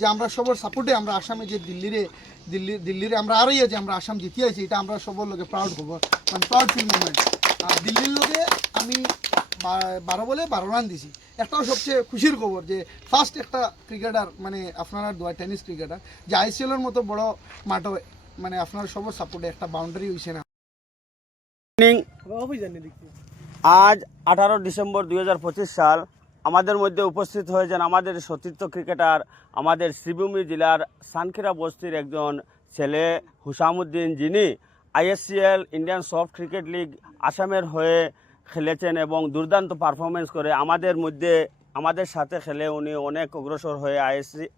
যে আমরা সবার সাপোর্টে আমরা আসামে যে দিল্লিরে আমরা আরই যে আমরা আসাম জিতিয়েছি, এটা আমরা সবার লোকে প্রাউড খবর, মানে প্রাউড ফিল মুভমেন্ট। আর দিল্লির লোকে আমি 12 বলে 12 রান দিছি। একটাও সবচেয়ে খুশির খবর যে ফার্স্ট একটা ক্রিকেটার, মানে আপনারা দোয়া টেনিস ক্রিকেটার যে আইসিএলের মতো বড় মাঠে মানে আপনার সবার সাপোর্টে একটা বাউন্ডারি হয়েছে না। আজ 18 ডিসেম্বর 2025 সাল আমাদের মধ্যে উপস্থিত হয়েছেন আমাদের সতীর্থ ক্রিকেটার, আমাদের শ্রীভূমি জেলার সানখিরা বস্তির একজন ছেলে হুসামুদ্দিন, যিনি আইএসসিএল ইন্ডিয়ান সফট ক্রিকেট লিগ আসামের হয়ে খেলেছেন এবং দুর্দান্ত পারফরমেন্স করে আমাদের সাথে খেলে উনি অনেক অগ্রসর হয়ে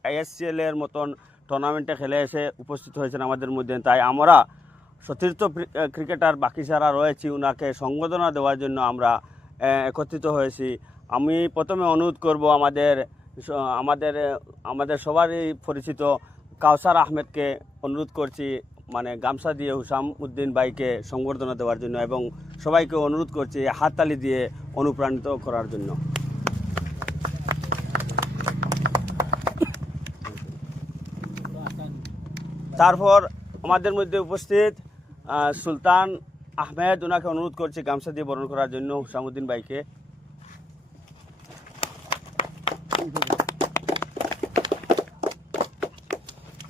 আইএসসিএলের মতন টুর্নামেন্টে খেলে এসে উপস্থিত হয়েছেন আমাদের মধ্যে। তাই আমরা সতীর্থ ক্রিকেটার বাকি যারা রয়েছি ওনাকে সংবর্ধনা দেওয়ার জন্য আমরা একত্রিত হয়েছি। আমি প্রথমে অনুরোধ করব আমাদের সবারই পরিচিত কাউসার আহমেদকে অনুরোধ করছি, মানে গামছা দিয়ে হুসামুদ্দিন ভাইকে সংবর্ধনা দেওয়ার জন্য, এবং সবাইকে অনুরোধ করছি হাততালি দিয়ে অনুপ্রাণিত করার জন্য। তারপর আমাদের মধ্যে উপস্থিত সুলতান আহমেদ, ওনাকে অনুরোধ করছি গামছা দিয়ে বরণ করার জন্য হুসামুদ্দিন ভাইকে।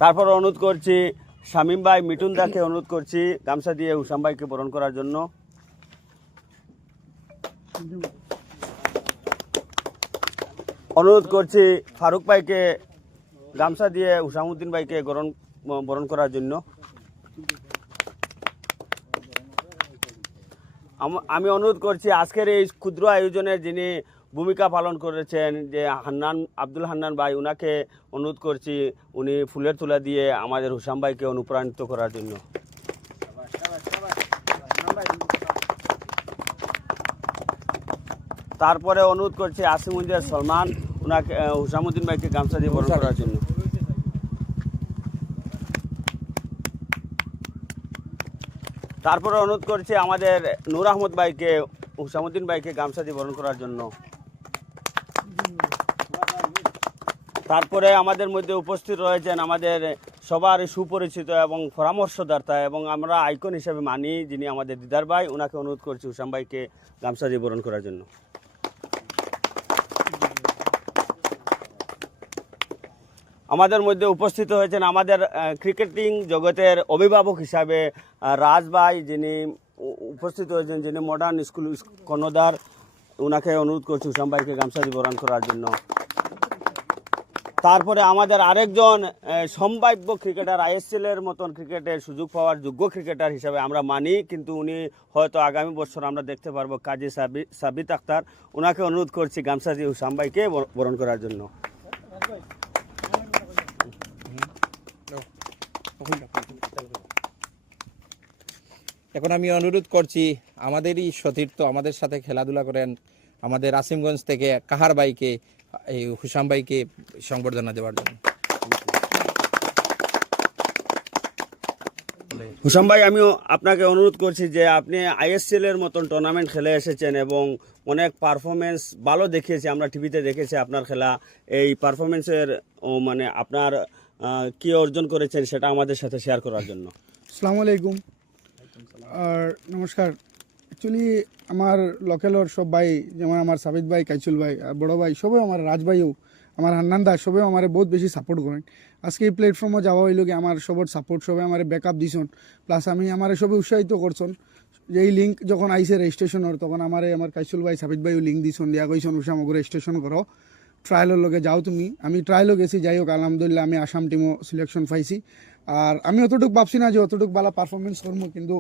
তারপর অনুরোধ করছি শামীম ভাই মিঠুন দাকে অনুরোধ করছি গামছা দিয়ে হুসাম ভাইকে বরণ করার জন্য। অনুরোধ করছি ফারুক ভাইকে গামছা দিয়ে হুসামুদ্দিন ভাইকে বরণ করার জন্য। আমি অনুরোধ করছি আজকের এই ক্ষুদ্র আয়োজনের যিনি ভূমিকা পালন করেছেন যে আব্দুল হান্নান ভাই, ওনাকে অনুরোধ করছি উনি ফুলের তোলা দিয়ে আমাদের হুসাম ভাইকে অনুপ্রাণিত করার জন্য। তারপরে অনুরোধ করছি আসিমুদ্দিন সলমান, ওনাকে হুসামুদ্দিন ভাইকে গামছা দিয়ে বরণ করার জন্য। তারপরে অনুরোধ করছি আমাদের নূর আহমদ ভাইকে হুসামুদ্দিন ভাইকে গামছা দিয়ে বরণ করার জন্য। তারপরে আমাদের মধ্যে উপস্থিত রয়েছেন আমাদের সবার সুপরিচিত এবং পরামর্শদাতা এবং আমরা আইকন হিসেবে মানি যিনি আমাদের দিদার ভাই, ওনাকে অনুরোধ করছি হুসাম ভাইকে গামছা দিয়ে বরণ করার জন্য। আমাদের মধ্যে উপস্থিত হয়েছেন আমাদের ক্রিকেটিং জগতের অভিভাবক হিসাবে রাজ ভাই, যিনি উপস্থিত হয়েছেন, যিনি মডার্ন স্কুল কর্ণধার, ওনাকে অনুরোধ করছি হুসাম ভাইকে গামছা দিয়ে বরণ করার জন্য। তারপরে আমাদের আরেকজন সম্ভাব্য ক্রিকেটার, আইএসএলের মতন ক্রিকেটের সুযোগ পাওয়ার যোগ্য ক্রিকেটার হিসাবে আমরা মানি, কিন্তু উনি হয়তো আগামী বছর আমরা দেখতে পারবো, কাজী সাবিত আক্তার, ওনাকে অনুরোধ করছি গামছা দিয়ে হুসাম ভাইকে বরণ করার জন্য। এখন আমি অনুরোধ করছি আমাদেরই সতীর্থ, আমাদের সাথে খেলাধুলা করেন আমাদের আসিমগঞ্জ থেকে কাহার ভাইকে, এই হুসাম ভাইকে সংবর্ধনা দেওয়ার জন্য। হুসাম ভাই, আমিও আপনাকে অনুরোধ করছি যে আপনি আইএসএলের মতন টুর্নামেন্ট খেলে এসেছেন এবং অনেক পারফরমেন্স ভালো দেখিয়েছে, আমরা টিভিতে দেখেছি আপনার খেলা। এই পারফরমেন্সের মানে আপনার কি অর্জন করেছেন সেটা আমাদের সাথে শেয়ার করার জন্য। আসসালামু আলাইকুম আর নমস্কার। অ্যাকচুয়ালি আমার লোকেলর সব ভাই, যেমন আমার সাবিত ভাই, কাইচুল ভাই আর বড় ভাই, সবাই আমার রাজ ভাইও, আমার হান্নান দা, সবাই আমার বহুত বেশি সাপোর্ট করেন। আজকে এই প্ল্যাটফর্মে যাওয়া হইল কি আমার সবার সাপোর্ট, সবাই আমার ব্যাকআপ দিছন, প্লাস আমার সবাই উৎসাহিত করছেন। যে এই লিঙ্ক যখন আইসে রেজিস্ট্রেশনের, তখন আমার কাইচুল ভাই, সাবিত ভাইও লিঙ্ক দিছন, দিয়া কইসন উষামকে রেজিস্ট্রেশন করো, ট্রায়ালের লগে যাও তুমি। আমি ট্রায়ালও গেছি, যাই হোক আলহামদুলিল্লাহ আমি আসাম টিমও সিলেকশন পাইছি। আর আমি অতটুকু ভাবছি না যে অতটুকু ভালো পারফরমেন্স করবো, কিন্তু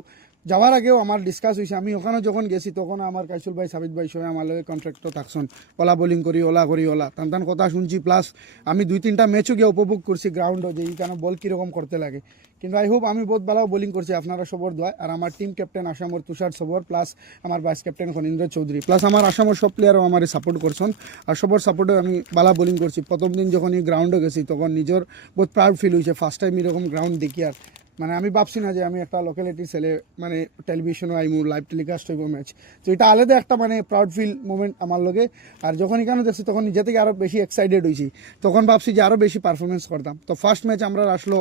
যাওয়ার আগেও আমার ডিসকাস হয়েছে। আমি ওখানে যখন গেছি তখন আমার কাইসুল ভাই, সাবিত ভাই সবাই আমার লগে কন্ট্রাক্টও থাকছেন, ওলা বোলিং করি, ওলা করি, ওলা টান কথা শুনছি। প্লাস আমি 2-3টা ম্যাচও গিয়ে উপভোগ করছি গ্রাউন্ডও, যে এইখানে বল কীরকম করতে লাগে। কিন্তু আই হোপ আমি বহুত ভালো বোলিং করছি আপনারা সবর দোয়ায়। আর আমার টিম ক্যাপ্টেন আসামর তুষার সবর, প্লাস আমার ভাইস ক্যাপ্টেন খনীন্দ্র চৌধুরী, প্লাস আমার আসামের সব প্লেয়ারও আমার সাপোর্ট করছেন। আর সবর সাপোর্টে আমি ভালো বোলিং করছি। প্রথম দিন যখন এই গ্রাউন্ডে গেছি তখন নিজের বহুত প্রাউড ফিল হয়েছে, ফার্স্ট টাইম এরকম গ্রাউন্ড দেখি। আর মানে আমি ভাবছি না যে আমি একটা লোকালিটির ছেলে মানে টেলিভিশনও আইমু লাইভ টেলিকাস্ট হইব ম্যাচ, তো এটা আলাদা একটা মানে প্রাউড ফিল মোমেন্ট আমার লগে। আর যখন এখানে দেখছি তখন নিজে থেকে আরও বেশি এক্সাইটেড হয়েছি, তখন ভাবছি যে আরও বেশি পারফরমেন্স করতাম। তো ফার্স্ট ম্যাচ আমরা আসলো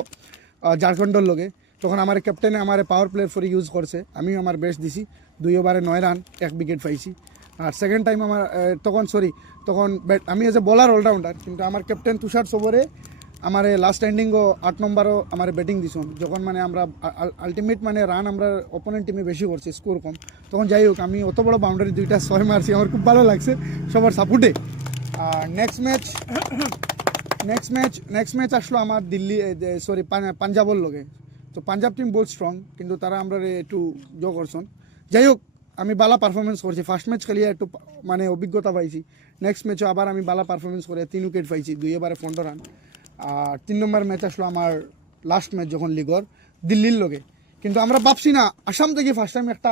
ঝাড়খণ্ডের লগে, তখন আমার ক্যাপ্টেনে আমার পাওয়ার প্লেয়ার ফর ইউজ করছে, আমি আমার বেস্ট দিছি, 2 ওভারে 9 রান 1 উইকেট পাইছি। আর সেকেন্ড টাইম আমার তখন আমি এজ এ বোলার অলরাউন্ডার, কিন্তু আমার ক্যাপ্টেন তুষার সবরে আমার লাস্ট এন্ডিংও 8 নম্বরও আমার ব্যাটিং দিছুন, যখন মানে আমরা আলটিমেট মানে রান আমরা অপোনেন্ট টিমে বেশি করছি, স্কোর কম, তখন যাই হোক আমি অত বড় বাউন্ডারি 2টা 6 মারছি, আমার খুব ভালো লাগছে সবার সাপোর্টে। আর নেক্সট ম্যাচ আসলো আমার দিল্লি পাঞ্জাবর লগে। তো পাঞ্জাব টিম বহুত স্ট্রং, কিন্তু তারা আমরা একটু করছেন। যাই হোক আমি বালা পারফরমেন্স করছি, ফার্স্ট ম্যাচ খেলিয়ে একটু মানে অভিজ্ঞতা পাইছি, নেক্সট ম্যাচও আবার আমি বালা পারফরমেন্স করে 3 উইকেট পাইছি, 2 ওভারে 15 রান। আর 3 নম্বর ম্যাচ আসলো আমার লাস্ট ম্যাচ যখন লিগর দিল্লির লগে, কিন্তু আমরা ভাবছি না আসাম থেকে ফার্স্ট টাইম একটা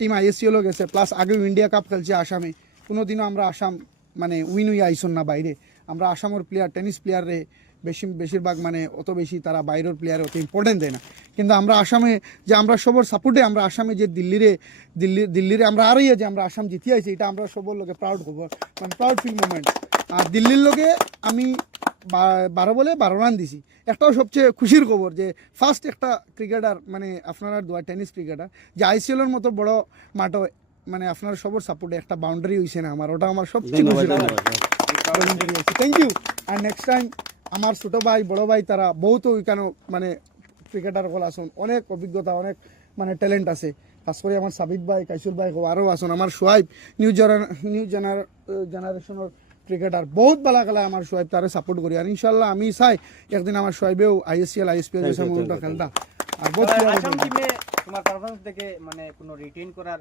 টিম আইএসসিএলও গেছে, প্লাস আগেও ইন্ডিয়া কাপ খেলছে আসামে, কোনোদিনও আমরা আসাম মানে উইন হয়ে আইসন না বাইরে। আমরা আসামের প্লেয়ার টেনিস প্লেয়ারে বেশিরভাগ মানে অত বেশি তারা বাইরের প্লেয়ারে অত ইম্পর্টেন্ট দেয় না, কিন্তু আমরা আসামে যে আমরা সবার সাপোর্টে আমরা আসামে যে দিল্লিরে আমরা আরই যে আমরা আসাম জিতে আইছি, এটা আমরা সবার লোকে প্রাউড খবর, মানে প্রাউড ফিল মোমেন্ট। আর দিল্লির লোকে আমি 12 বলে 12 রান দিছি। একটাও সবচেয়ে খুশির খবর যে ফার্স্ট একটা ক্রিকেটার মানে আপনারা টেনিস ক্রিকেটার যে আইসিএলের মতো বড় মাঠে মানে আপনার সবার সাপোর্টে একটা বাউন্ডারি হয়েছে না আমার, ওটা আমার সবচেয়ে খুশি। Thank you. আর নেক্সট টাইম আমার ছোটো ভাই বড় ভাই তারা বহুত ওইখানে মানে ক্রিকেটার কল আসুন, অনেক অভিজ্ঞতা অনেক মানে ট্যালেন্ট আছে, খাস করে আমার সাবিত ভাই কাইসুর ভাই আরও আসুন, আমার সোহাইব নিউ জেনারেশনের ক্রিকেটার বহুত ভালো খেলা, আমার সোহাইব তারে সাপোর্ট করি। আর ইনশাল্লাহ আমি চাই একদিন আমার সোহাইবেও আইএসপিএল মূলটা খেলতা। আর বহুত আসাম টিমে তোমার পারফরম্যান্স দেখে মানে কোনো রিটেইন করার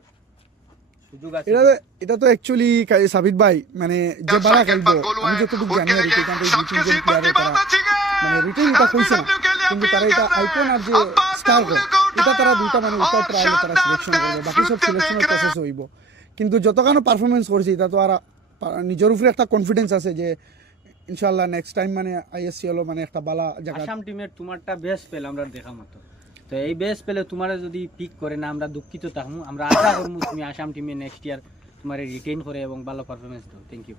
সুযোগ আছে? এটা তো অ্যাকচুয়ালি সাবিত ভাই মানে যে বালা খেলবো আমি যতটুকু জানি আর এখান থেকে 2-3 প্লেয়ারে তারা মানে রিটেইন এটা হয়েছে না, কিন্তু তারা এটা আইকন আর যে স্টার গোল এটা তারা 2টা মানে উত্তর ট্রায়ালে তারা সিলেকশন করবে, বাকি সব সিলেকশনের প্রসেস হইব। কিন্তু যতখানো পারফরমেন্স করছি এটা তো আর নিজের উপরে একটা কনফিডেন্স আছে যে ইনশাআল্লাহ নেক্সট টাইম মানে আইএসসিএল মানে একটা বালা জায়গা। আসাম টিমের তোমারটা বেস্ট পেল আমরা দেখা মতো, তো এই বেস্ট পেলে তোমারে যদি পিক করে না আমরা দুঃখিত থাকবো, আমরা আশা করবো তুমি আসাম টিমে নেক্সট ইয়ার তোমারে রিটেইন করে এবং ভালো পারফরমেন্স দাও। থ্যাংক ইউ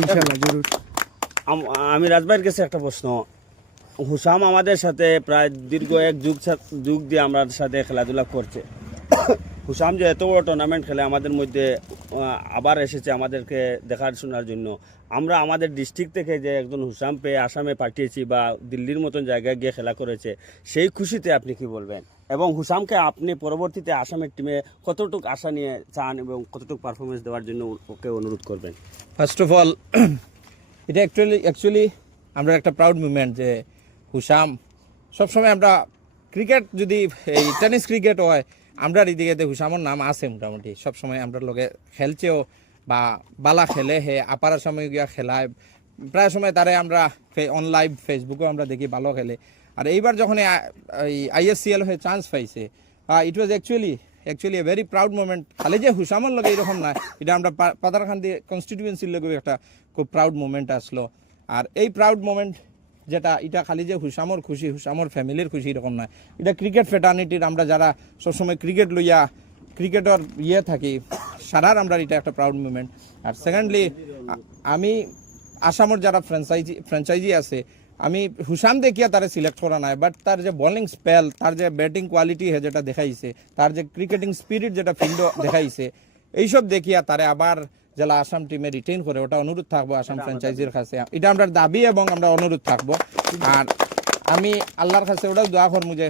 ইনশাআল্লাহ জরুর। আমি রাজভাইয়ের কাছে একটা প্রশ্ন, হুসাম আমাদের সাথে প্রায় দীর্ঘ 1 যুগ দিয়ে আমার সাথে খেলাধুলা করছে, হুসাম যে এত বড় টুর্নামেন্ট খেলে আমাদের মধ্যে আবার এসেছে আমাদেরকে দেখার শোনার জন্য, আমরা আমাদের ডিস্ট্রিক্ট থেকে যে একজন হুসাম পেয়ে আসামে পাঠিয়েছি বা দিল্লির মতন জায়গায় গিয়ে খেলা করেছে, সেই খুশিতে আপনি কি বলবেন? এবং হুসামকে আপনি পরবর্তীতে আসামের টিমে কতটুকু আশা নিয়ে চান এবং কতটুকু পারফরমেন্স দেওয়ার জন্য ওকে অনুরোধ করবেন? ফার্স্ট অফ অল এটা অ্যাকচুয়ালি আমরা একটা প্রাউড মুভমেন্ট যে হুসাম সবসময় আমরা ক্রিকেট যদি এই টেনিস ক্রিকেট হয় আমরা এদিকে হুসামর নাম আছে মোটামুটি সবসময় আমরা লোকে খেলছেও বা বালা খেলে হে আপার সময় গিয়া খেলায় প্রায় সময় তারে আমরা অন লাইভ ফেসবুকেও আমরা দেখি ভালো খেলে। আর এইবার যখন আইএসসিএল হয়ে চান্স পাইছে it was actually a very proud moment. খালি যে হুসামর লগে এরকম না, এটা আমরা পাতারখান্দি কনস্টিটিউয়েন্সির লগে একটা খুব প্রাউড মোমেন্ট আসলো। আর এই প্রাউড মোমেন্ট যেটা এটা খালি যে হুসামর খুশি হুসামর ফ্যামিলির খুশি এরকম নয়, এটা ক্রিকেট ফেটার্নিটির আমরা যারা সবসময় ক্রিকেট লইয়া ক্রিকেটর থাকি সারার আমরা এটা একটা প্রাউড মুভমেন্ট। আর সেকেন্ডলি আমি আসামের যারা ফ্র্যাঞ্চাইজি আছে আমি হুসাম দেখিয়া তারে সিলেক্ট করা নাই, বাট তার যে বোলিং স্পেল তার যে ব্যাটিং কোয়ালিটি যেটা দেখাইছে তার যে ক্রিকেটিং স্পিরিট যেটা ফিল্ড দেখাইছে এইসব দেখিয়া তারে আবার যারা আসাম টিমে রিটেইন করে ওটা অনুরোধ থাকবো আসাম ফ্র্যাঞ্চাইজির কাছে, এটা আমরা দাবি এবং আমরা অনুরোধ থাকবো। আর আমি আল্লাহর কাছে ওটাও দোয়া করবো যে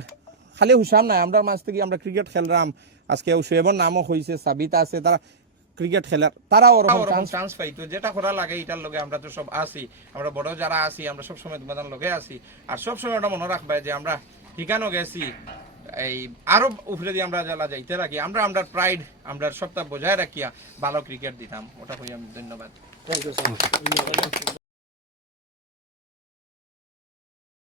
খালি হুসাম নাই আমরা মাঝ থেকে আমরা ক্রিকেট খেললাম, আজকে শোয়েবর নামও হয়েছে সাবিতা আছে তারা ক্রিকেট খেলার তারাও ওরকম চান্স পাইতো, যেটা করা লাগে এটার লগে আমরা তো সব আসি, আমরা বড় যারা আসি আমরা সবসময় তোমাদের লগে আসি। আর সবসময় ওটা মনে রাখবে যে আমরা ঠিকানো গেছি এই আরো উপরে দিয়ে আমরা জ্বালা যাইতে রাখি, আমরা প্রাইড আমরা সপ্তাহ বজায় রাখিয়া ভালো ক্রিকেট দিতাম, ওটা কই আমি ধন্যবাদ।